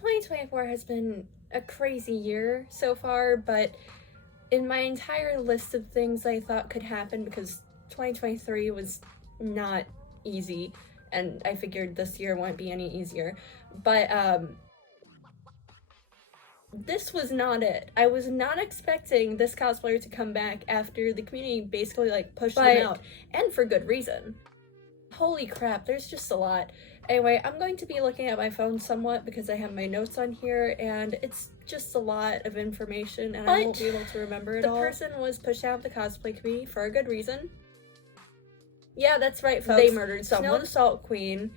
2024 has been a crazy year so far, but in my entire list of things I thought could happen, because 2023 was not easy, and I figured this year won't be any easier, but this was not it. I was not expecting this cosplayer to come back after the community basically pushed them out, and for good reason. Holy crap, there's just a lot. Anyway, I'm going to be looking at my phone somewhat because I have my notes on here, and it's just a lot of information, and I won't be able to remember it all. The person was pushed out of the cosplay community for a good reason. Yeah, that's right, folks. They murdered someone. Snow the Salt Queen.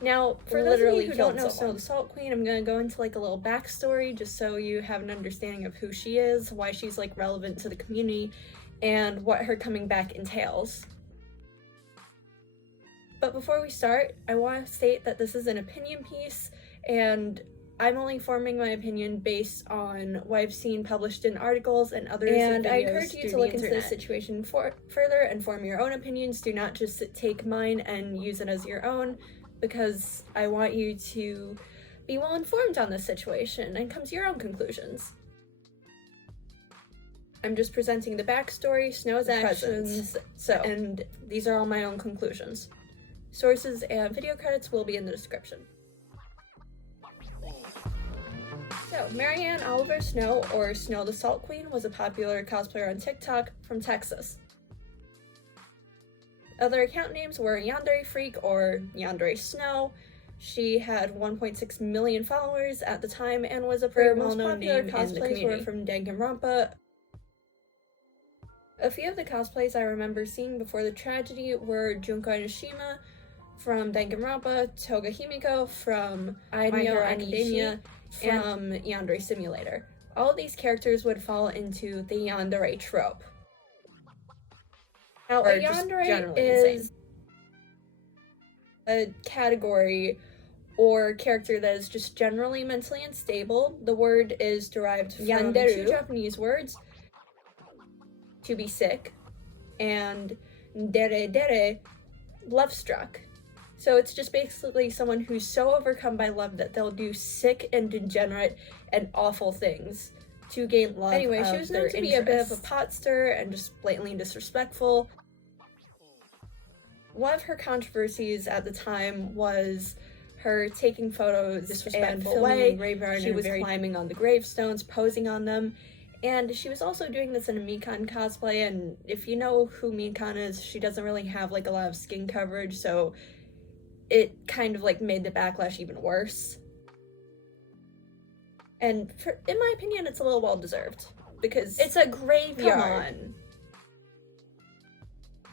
Now, for those of you who don't know Snow the Salt Queen, I'm gonna go into a little backstory just so you have an understanding of who she is, why she's relevant to the community, and what her coming back entails. But before we start, I want to state that this is an opinion piece, and I'm only forming my opinion based on what I've seen published in articles and others. And I encourage you to look into this situation further and form your own opinions. Do not just take mine and use it as your own, because I want you to be well informed on this situation and come to your own conclusions. I'm just presenting the backstory, Snow's actions, and these are all my own conclusions. Sources and video credits will be in the description. So, Marianne Oliver Snow, or Snow the Salt Queen, was a popular cosplayer on TikTok from Texas. Other account names were Yandere Freak or Yandere Snow. She had 1.6 million followers at the time and was a pretty well-known name in the community. Were from Danganronpa. A few of the cosplays I remember seeing before the tragedy were Junko Enoshima from Danganronpa, Toga Himiko from My Hero Academia, from Yandere Simulator. All of these characters would fall into the yandere trope. Now, a yandere is a category or character that is just generally mentally unstable. The word is derived from two Japanese words, to be sick, and dere dere, love struck. So it's just basically someone who's so overcome by love that they'll do sick and degenerate and awful things to gain love. Anyway, she was known to be a bit of a pot stirrer and just blatantly disrespectful. One of her controversies at the time was her taking photos and filming in graveyard. She was climbing on the gravestones, posing on them, and she was also doing this in a Mikan cosplay, and if you know who Mikan is, she doesn't really have a lot of skin coverage, so it kind of made the backlash even worse. And in my opinion, it's a little well-deserved, because it's a graveyard. Come on.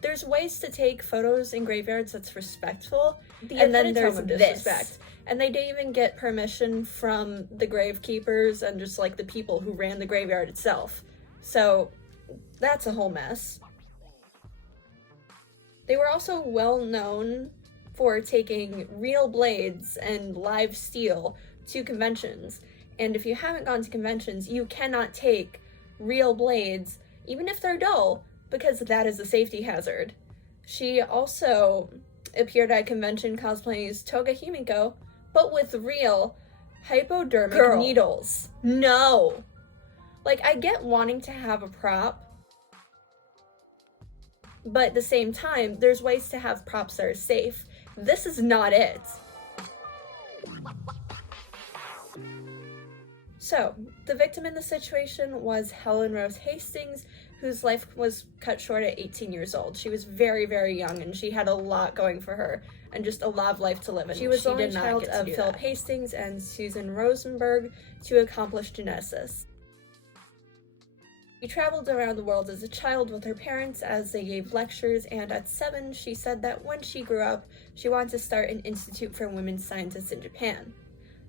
There's ways to take photos in graveyards that's respectful, and then there's disrespect. And they didn't even get permission from the gravekeepers and just the people who ran the graveyard itself. So that's a whole mess. They were also well known for taking real blades and live steel to conventions. And if you haven't gone to conventions, you cannot take real blades, even if they're dull, because that is a safety hazard. She also appeared at a convention cosplaying as Toga Himiko, but with real hypodermic needles. No! I get wanting to have a prop, but at the same time, there's ways to have props that are safe. This is not it. So, the victim in the situation was Helen Rose Hastings, whose life was cut short at 18 years old. She was very, very young, and she had a lot going for her, and just a lot of life to live in. She was the only child of Philip Hastings and Susan Rosenberg, two accomplished geneticists. She traveled around the world as a child with her parents as they gave lectures, and at 7, she said that when she grew up, she wanted to start an institute for women scientists in Japan.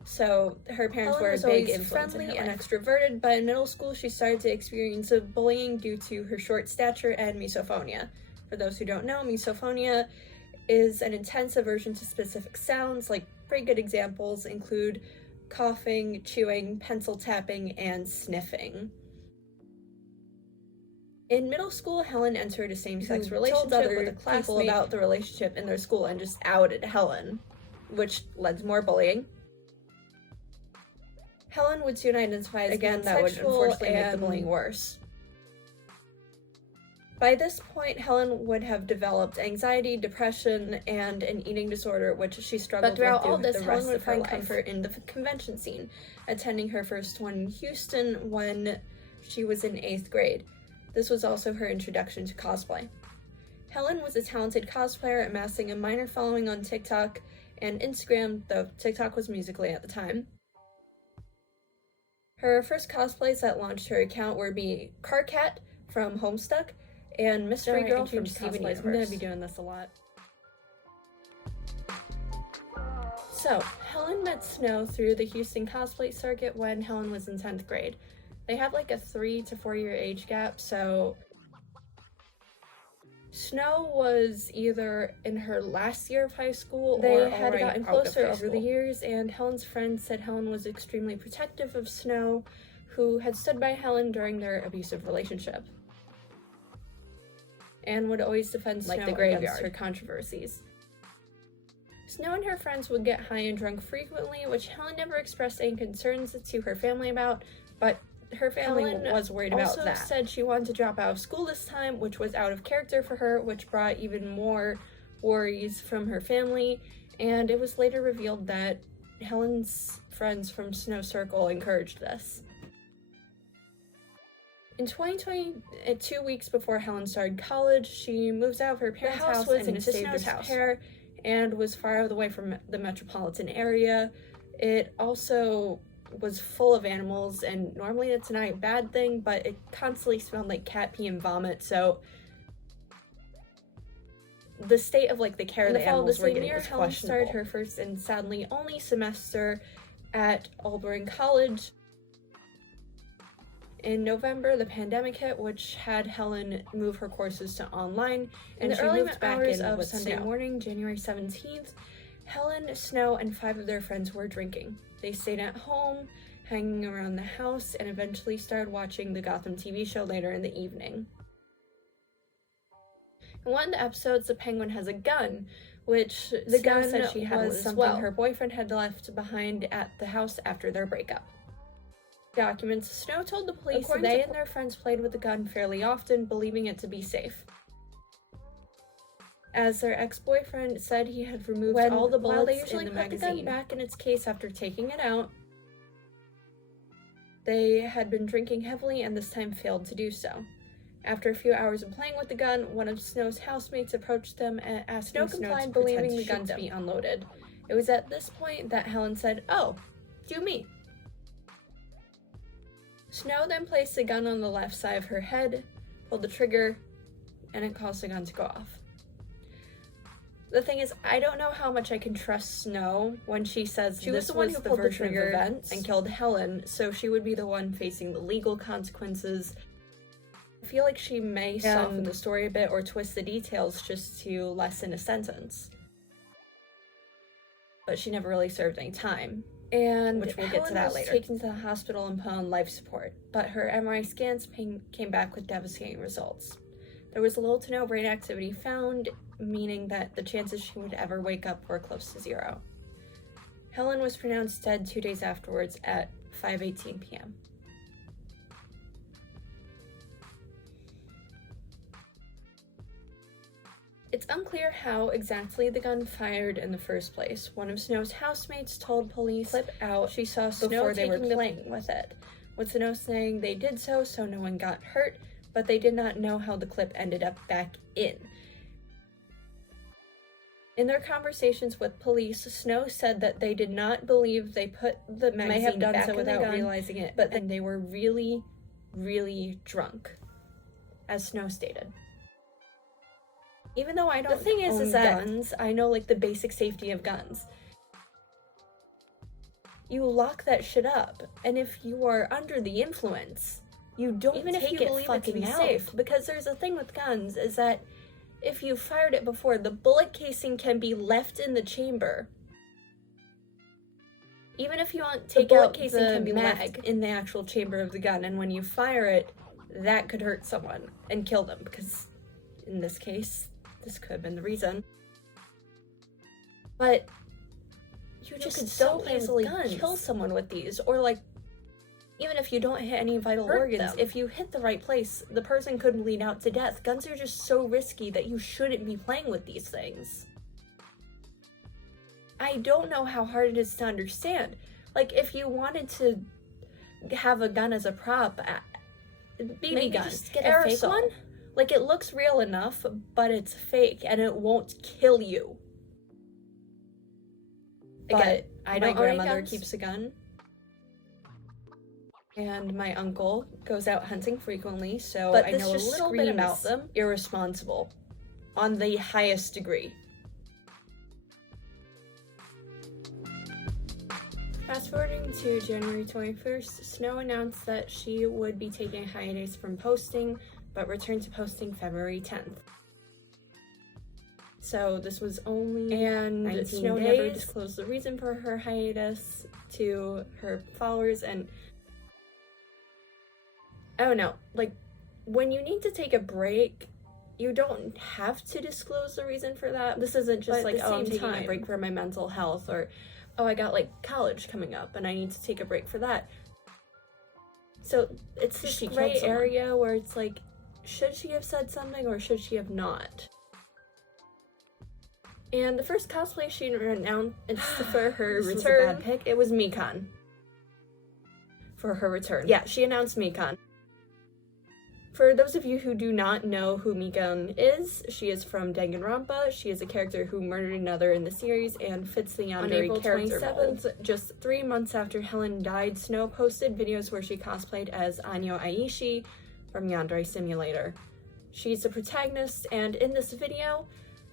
So her parents were a big influence in her life. And extroverted, but in middle school she started to experience bullying due to her short stature and misophonia. For those who don't know, misophonia is an intense aversion to specific sounds. Pretty good examples include coughing, chewing, pencil tapping, and sniffing. In middle school, Helen entered a same-sex relationship with a classmate about the relationship in their school and just outed Helen, which led to more bullying. Helen would soon identify as again, that would pansexual unfortunately make the and bullying worse. By this point, Helen would have developed anxiety, depression, and an eating disorder, which she struggled with. But throughout all this, Helen would find comfort in the convention scene, attending her first one in Houston when she was in 8th grade. This was also her introduction to cosplay. Helen was a talented cosplayer, amassing a minor following on TikTok and Instagram, though TikTok was Musical.ly at the time. Her first cosplays that launched her account were Car Cat from Homestuck and Mystery Girl from Steven Universe. I'm going to be doing this a lot. So, Helen met Snow through the Houston cosplay circuit when Helen was in 10th grade. They have like a 3 to 4 year age gap, so Snow was either in her last year of high school or they had gotten closer over the years, and Helen's friends said Helen was extremely protective of Snow, who had stood by Helen during their abusive relationship, and would always defend Snow against her controversies. Snow and her friends would get high and drunk frequently, which Helen never expressed any concerns to her family about, but her family was worried about that. Helen also said she wanted to drop out of school this time, which was out of character for her, which brought even more worries from her family, and it was later revealed that Helen's friends from Snow Circle encouraged this. In 2020, 2 weeks before Helen started college, she moves out of her parents' house and into Snow's house, and was far out of the way from the metropolitan area. It also was full of animals, and normally it's not a bad thing, but it constantly smelled like cat pee and vomit, so the state of like the care of the animals were getting was questionable. Helen started her first and sadly only semester at Auburn College. In November, the pandemic hit, which had Helen move her courses to online, and she moved back in of Sunday morning, January 17th, Helen, Snow, and 5 of their friends were drinking. They stayed at home, hanging around the house, and eventually started watching the Gotham TV show later in the evening. In one of the episodes, the Penguin has a gun, which the gun said she had was something her boyfriend had left behind at the house after their breakup. Documents, Snow told the police that they and their friends played with the gun fairly often, believing it to be safe. As their ex-boyfriend said he had removed all the bullets in the magazine. The gun back in its case after taking it out, they had been drinking heavily and this time failed to do so. After a few hours of playing with the gun, one of Snow's housemates approached them and asked Snow complied, believing the gun to be unloaded. It was at this point that Helen said, "Oh, do me." Snow then placed the gun on the left side of her head, pulled the trigger, and it caused the gun to go off. The thing is, I don't know how much I can trust Snow when she says she was the one who pulled the trigger and killed Helen, so she would be the one facing the legal consequences. I feel like she may soften the story a bit or twist the details just to lessen a sentence. But she never really served any time. And which we'll get to that later. Helen was taken to the hospital and put on life support, but her MRI scans came back with devastating results. There was little to no brain activity found, meaning that the chances she would ever wake up were close to 0. Helen was pronounced dead 2 days afterwards at 5:18 p.m. It's unclear how exactly the gun fired in the first place. One of Snow's housemates told police clip out she saw Snow they were playing with it, with Snow saying they did so no one got hurt, but they did not know how the clip ended up back in. In their conversations with police, Snow said that they did not believe they put the magazine back in the gun, realizing it, but then they were really, really drunk, as Snow stated. Even though I don't own guns, I know like the basic safety of guns. You lock that shit up, and if you are under the influence, you don't even take if you believe it to be safe. Because there's a thing with guns is that if you fired it before, the bullet casing can be left in the chamber. Even if you want to take out the mag in the actual chamber of the gun, and when you fire it, that could hurt someone and kill them, because in this case, this could have been the reason. But you just could so easily kill someone with these, or like Even if you don't hit any vital Hurt organs, them. if you hit the right place, the person could bleed out to death. Guns are just so risky that you shouldn't be playing with these things. I don't know how hard it is to understand. Like, if you wanted to have a gun as a prop, BB gun, just get a fake one. Like, it looks real enough, but it's fake, and it won't kill you. Again, my grandmother keeps a gun, and my uncle goes out hunting frequently, so I know a little bit about them. Irresponsible, on the highest degree. Fast forwarding to January 21st, Snow announced that she would be taking a hiatus from posting, but returned to posting February 10th. So this was only 19 days. Snow never disclosed the reason for her hiatus to her followers, and I don't know, like, when you need to take a break, you don't have to disclose the reason for that. This isn't just like, oh, I'm taking a break for my mental health, or oh, I got like college coming up and I need to take a break for that. So it's this gray area where it's like, should she have said something or should she have not? And the first cosplay she announced for her return, was a bad pick. It was Mikan for her return. Yeah, she announced Mikan. For those of you who do not know who Mikan is, she is from Danganronpa. She is a character who murdered another in the series and fits the yandere character mold. Just 3 months after Helen died, Snow posted videos where she cosplayed as Anyo Aishi from Yandere Simulator. She's the protagonist, and in this video,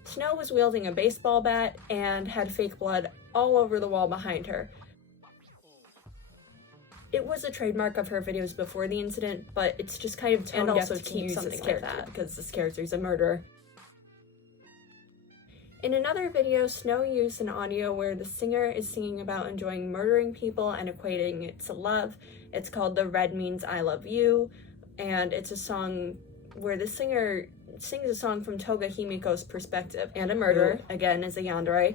Snow was wielding a baseball bat and had fake blood all over the wall behind her. It was a trademark of her videos before the incident, but it's just kind of tone deaf to keep something like that because this character is a murderer. In another video, Snow used an audio where the singer is singing about enjoying murdering people and equating it to love. It's called "The Red Means I Love You," and it's a song where the singer sings a song from Toga Himiko's perspective, and a murderer, again, is a yandere.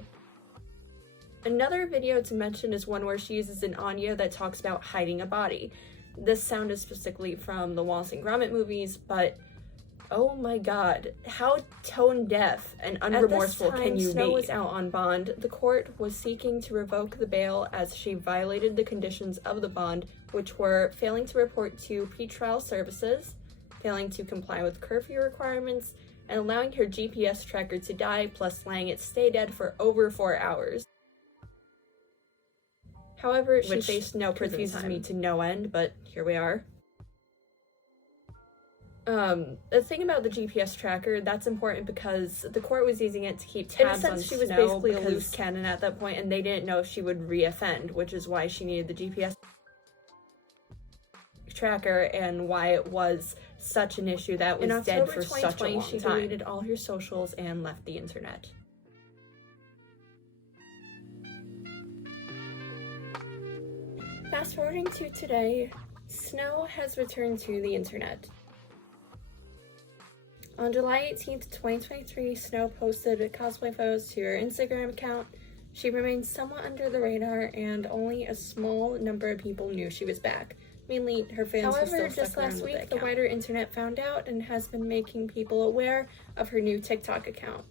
Another video to mention is one where she uses an audio that talks about hiding a body. This sound is specifically from the Wallace and Gromit movies, but oh my god, how tone deaf and unremorseful can you be? Snow was out on bond. The court was seeking to revoke the bail as she violated the conditions of the bond, which were failing to report to pretrial services, failing to comply with curfew requirements, and allowing her GPS tracker to die, plus letting it stay dead for over 4 hours. However, she faced no prison time. Confuses me to no end, but here we are. The thing about the GPS tracker, that's important because the court was using it to keep tabs on Snow. She was basically a loose cannon at that point, and they didn't know if she would re-offend, which is why she needed the GPS tracker and why it was such an issue that was dead for such a long time. She deleted all her socials and left the internet. Fast forwarding to today, Snow has returned to the internet. On July 18th, 2023, Snow posted cosplay photos to her Instagram account. She remained somewhat under the radar, and only a small number of people knew she was back. Mainly her fans. However, just last week, the wider internet found out and has been making people aware of her new TikTok account.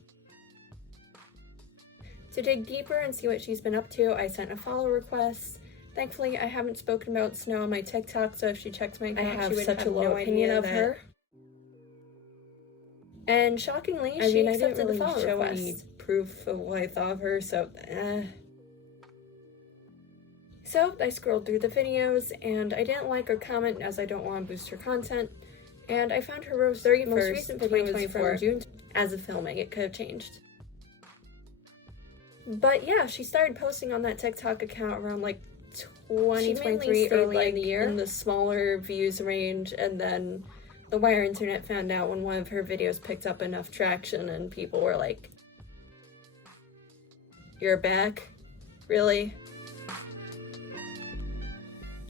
To dig deeper and see what she's been up to, I sent a follow request. Thankfully, I haven't spoken about Snow on my TikTok, so if she checked my account, she would have no idea of her. And shockingly, she accepted the follow request. I didn't really show any proof of what I thought of her, so So I scrolled through the videos, and I didn't like or comment as I don't want to boost her content. And I found her most recent video was from June. As of filming, it could have changed. But yeah, she started posting on that TikTok account around like 2023, early in the year, in the smaller views range, and then the wider internet found out when one of her videos picked up enough traction and people were like, "You're back? Really?"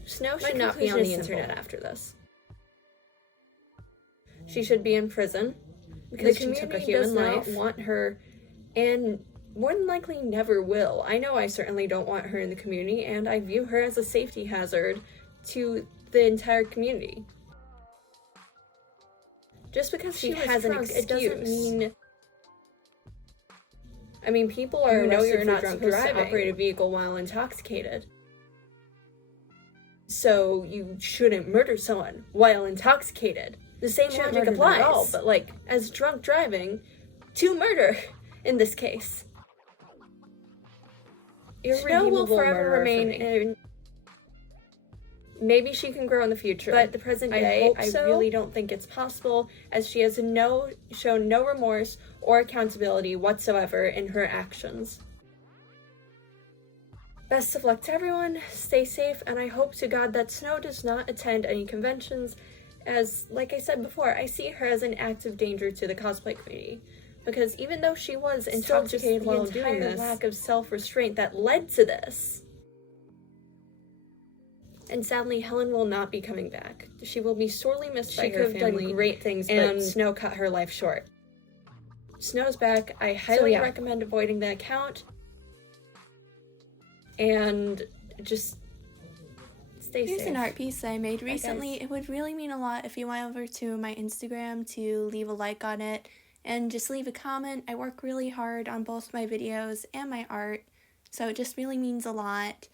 Snow should not be on the internet after this. She should be in prison because she took a human life. Does not want her, and more than likely never will. I know I certainly don't want her in the community, and I view her as a safety hazard to the entire community. Just because she has an excuse, it doesn't mean... I mean, people are arrested for drunk driving. To operate a vehicle while intoxicated. So you shouldn't murder someone while intoxicated. The same logic applies. At all, but like, as drunk driving to murder in this case. Snow will forever remain in... Maybe she can grow in the future, but at the present day, I really don't think it's possible, as she has shown no remorse or accountability whatsoever in her actions. Best of luck to everyone, stay safe, and I hope to God that Snow does not attend any conventions, as, like I said before, I see her as an active danger to the cosplay community. Because even though she was intoxicated while doing this, lack of self-restraint that led to this. And sadly, Helen will not be coming back. She will be sorely missed by her family. She could have done great things, but Snow cut her life short. Snow's back. I highly recommend avoiding the account. And just stay safe. Here's an art piece that I made recently. It would really mean a lot if you went over to my Instagram to leave a like on it and just leave a comment. I work really hard on both my videos and my art, so it just really means a lot.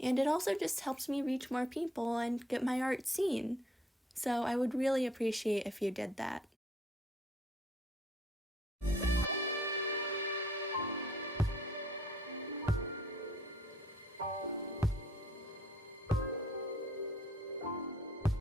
And it also just helps me reach more people and get my art seen. So I would really appreciate if you did that.